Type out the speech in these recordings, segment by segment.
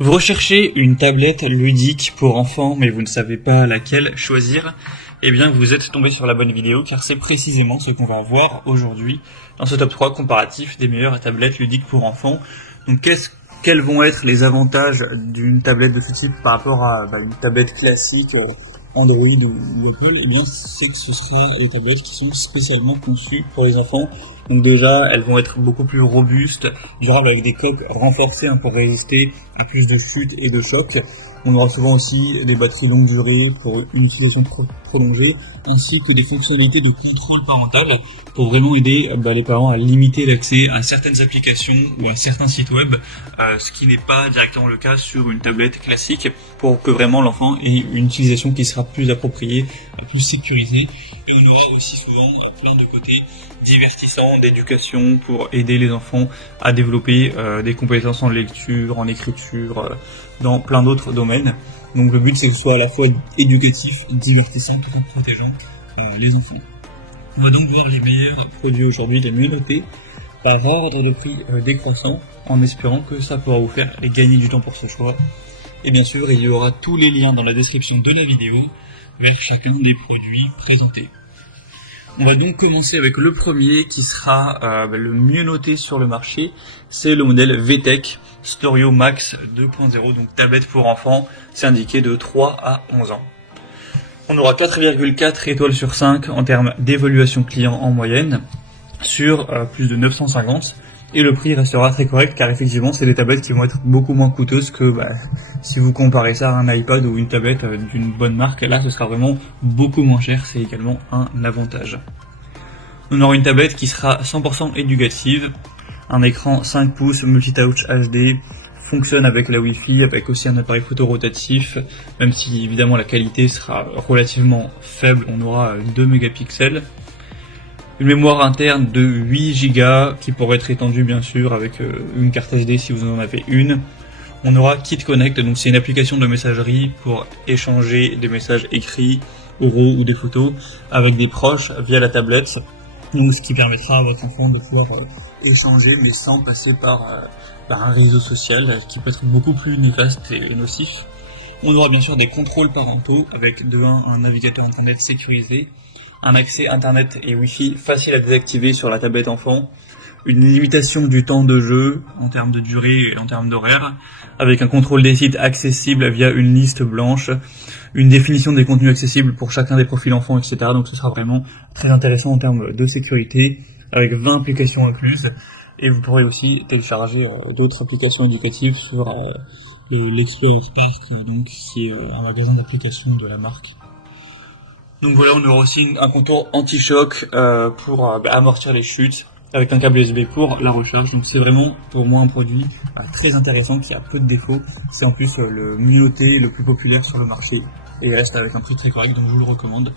Vous recherchez une tablette ludique pour enfants, mais vous ne savez pas laquelle choisir? Eh bien, vous êtes tombé sur la bonne vidéo, car c'est précisément ce qu'on va voir aujourd'hui dans ce top 3 comparatif des meilleures tablettes ludiques pour enfants. Donc, quels vont être les avantages d'une tablette de ce type par rapport à une tablette classique Android ou Apple? Eh bien, c'est que ce sera les tablettes qui sont spécialement conçues pour les enfants. Donc déjà, elles vont être beaucoup plus robustes, durables avec des coques renforcées pour résister à plus de chutes et de chocs. On aura souvent aussi des batteries longue durée pour une utilisation prolongée, ainsi que des fonctionnalités de contrôle parental pour vraiment aider les parents à limiter l'accès à certaines applications ou à certains sites web, ce qui n'est pas directement le cas sur une tablette classique, pour que vraiment l'enfant ait une utilisation qui sera plus appropriée, plus sécurisée. Et on aura aussi souvent plein de côtés divertissants d'éducation pour aider les enfants à développer des compétences en lecture, en écriture, dans plein d'autres domaines. Donc le but c'est que ce soit à la fois éducatif, divertissant, tout en protégeant les enfants. On va donc voir les meilleurs produits aujourd'hui, les mieux notés, par ordre de prix décroissant, en espérant que ça pourra vous faire gagner du temps pour ce choix. Et bien sûr, il y aura tous les liens dans la description de la vidéo vers chacun des produits présentés. On va donc commencer avec le premier qui sera le mieux noté sur le marché, c'est le modèle VTech Storio Max 2.0, donc tablette pour enfants, c'est indiqué de 3 à 11 ans. On aura 4,4 étoiles sur 5 en termes d'évaluation client en moyenne, sur plus de 950, et le prix restera très correct car effectivement c'est des tablettes qui vont être beaucoup moins coûteuses que si vous comparez ça à un iPad ou une tablette d'une bonne marque. Là ce sera vraiment beaucoup moins cher, c'est également un avantage. On aura une tablette qui sera 100% éducative, un écran 5 pouces multitouch HD, fonctionne avec la Wi-Fi, avec aussi un appareil photo rotatif, même si évidemment la qualité sera relativement faible, on aura 2 mégapixels. Une mémoire interne de 8 Go qui pourrait être étendue bien sûr avec une carte SD si vous en avez une. On aura KitConnect, donc c'est une application de messagerie pour échanger des messages écrits, oraux ou des photos avec des proches via la tablette. Donc ce qui permettra à votre enfant de pouvoir échanger mais sans passer par un réseau social qui peut être beaucoup plus néfaste et nocif. On aura bien sûr des contrôles parentaux avec de 1 un navigateur internet sécurisé, un accès internet et wifi facile à désactiver sur la tablette enfant, une limitation du temps de jeu en termes de durée et en termes d'horaire, avec un contrôle des sites accessible via une liste blanche, une définition des contenus accessibles pour chacun des profils enfants, etc. Donc ce sera vraiment très intéressant en termes de sécurité, avec 20 applications incluses, et vous pourrez aussi télécharger d'autres applications éducatives sur l'Experience Park, donc qui est un magasin d'applications de la marque. Donc voilà, on aura aussi un contour anti-choc pour amortir les chutes, avec un câble USB pour la recharge. Donc c'est vraiment pour moi un produit très intéressant qui a peu de défauts. C'est en plus le mieux noté, le plus populaire sur le marché, et il reste avec un prix très correct, donc je vous le recommande.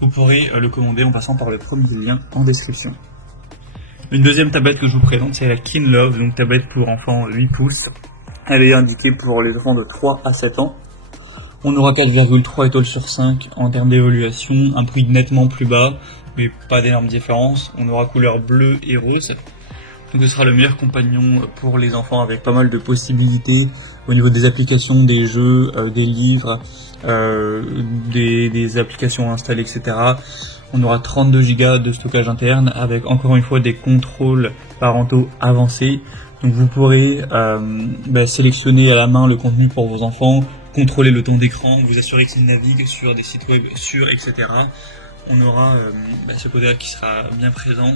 Vous pourrez le commander en passant par le premier lien en description. Une deuxième tablette que je vous présente, c'est la KinLove, donc tablette pour enfants 8 pouces. Elle est indiquée pour les enfants de 3 à 7 ans. On aura 4,3 étoiles sur 5 en termes d'évaluation, un prix nettement plus bas, mais pas d'énorme différence. On aura couleur bleue et rose. Donc ce sera le meilleur compagnon pour les enfants avec pas mal de possibilités au niveau des applications, des jeux, des livres, des applications installées, etc. On aura 32 Go de stockage interne avec encore une fois des contrôles parentaux avancés. Donc vous pourrez sélectionner à la main le contenu pour vos enfants, contrôler le temps d'écran, vous assurer qu'ils naviguent sur des sites web sûrs, etc. On aura ce côté-là qui sera bien présent.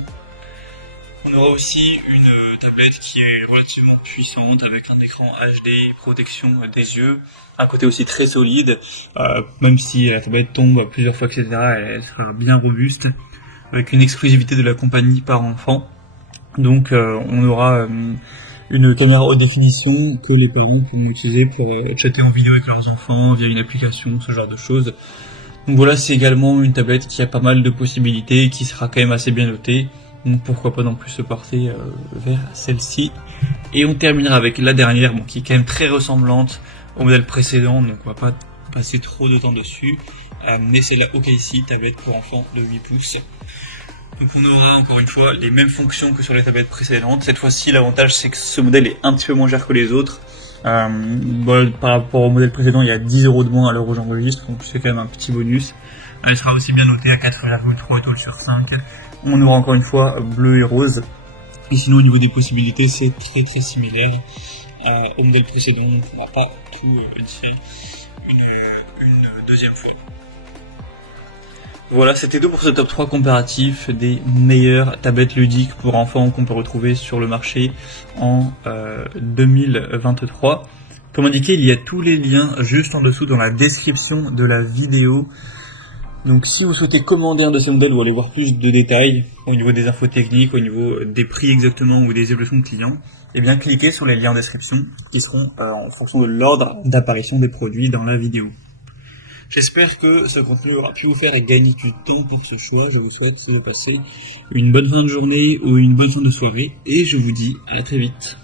On aura aussi une tablette qui est relativement puissante avec un écran HD, protection des yeux, un côté aussi très solide, même si la tablette tombe plusieurs fois, etc. Elle sera bien robuste, avec une exclusivité de la compagnie par enfant. Donc on aura une caméra haute définition que les parents pourront utiliser pour chatter en vidéo avec leurs enfants via une application, ce genre de choses. Donc voilà, c'est également une tablette qui a pas mal de possibilités, qui sera quand même assez bien notée. Donc pourquoi pas non plus se porter vers celle-ci. Et on terminera avec la dernière, qui est quand même très ressemblante au modèle précédent, donc on va pas passer trop de temps dessus. Mais c'est la OKC, tablette pour enfants de 8 pouces. Donc on aura encore une fois les mêmes fonctions que sur les tablettes précédentes. Cette fois-ci, l'avantage c'est que ce modèle est un petit peu moins cher que les autres. Par rapport au modèle précédent, il y a 10 € de moins à l'heure où j'enregistre, donc c'est quand même un petit bonus. Elle sera aussi bien notée à 4,3 étoiles sur 5. On aura encore une fois bleu et rose. Et sinon, au niveau des possibilités, c'est très similaire au modèle précédent, donc on va pas tout modifier une deuxième fois. Voilà, c'était tout pour ce top 3 comparatif des meilleures tablettes ludiques pour enfants qu'on peut retrouver sur le marché en 2023. Comme indiqué, il y a tous les liens juste en dessous dans la description de la vidéo. Donc si vous souhaitez commander un de ces modèles ou aller voir plus de détails au niveau des infos techniques, au niveau des prix exactement ou des évolutions de clients, eh bien cliquez sur les liens en description qui seront en fonction de l'ordre d'apparition des produits dans la vidéo. J'espère que ce contenu aura pu vous faire gagner du temps pour ce choix. Je vous souhaite de passer une bonne fin de journée ou une bonne fin de soirée et je vous dis à très vite.